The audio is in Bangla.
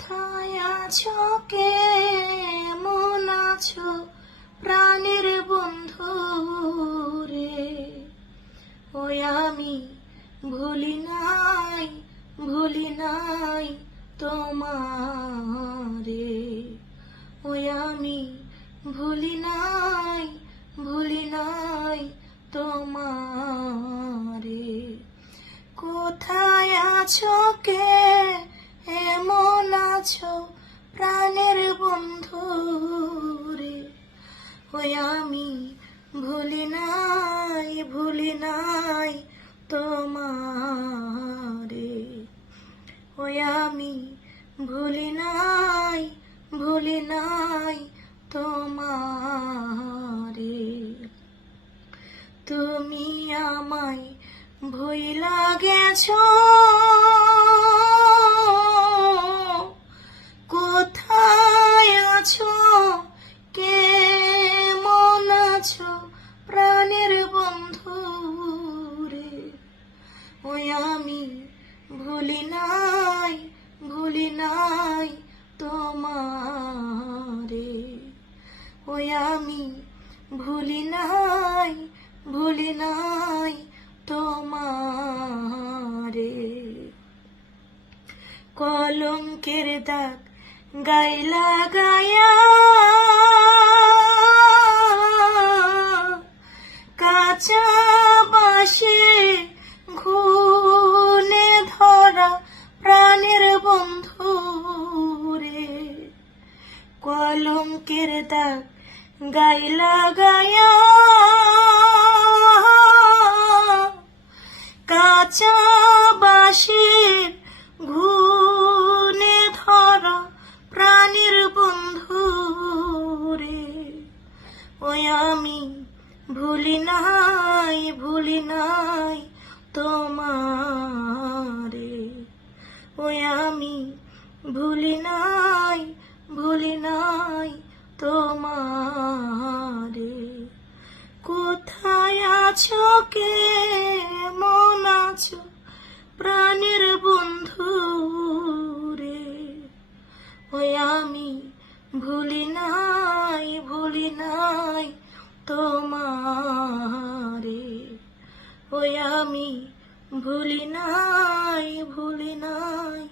কোথায় আছো? কে মন আছো? প্রাণের বন্ধু রে। ওই আমি ভুলি নাই ভুলি নাই তোমারে। ওই আমি ভুলি নাই ভুলি নাই তোমারে। কোথায় আছো? কে এমন আছো প্রাণের বন্ধু রে। ওই আমি ভুলি নাই ভুলি নাই তোমারে। ওই আমি ভুলি নাই ভুলি নাই তোমারে। তুমি আমায় ভুইলা গেছো। ওই আমি ভুলি নাই ভুলি নাই তোমারে। ওই আমি ভুলি নাই ভুলি নাই তোমারে। কলঙ্কের দাগ গাইলা গায়া কলঙ্কের দাগ গাইলা গায়া কাঁচা বাঁশের ঘুনে ধরা প্রাণীর বন্ধু রে। ওই আমি ভুলি নাই ভুলি নাই তোমারে। ওই আমি ভুলি নাই ভুলি নাই তোমারে। কোথায় আছো? কে মন আছো? প্রাণের বন্ধু রে ওই আমি ভুলি নাই ভুলি নাই তোমারে। ওই আমি ভুলি নাই ভুলি নাই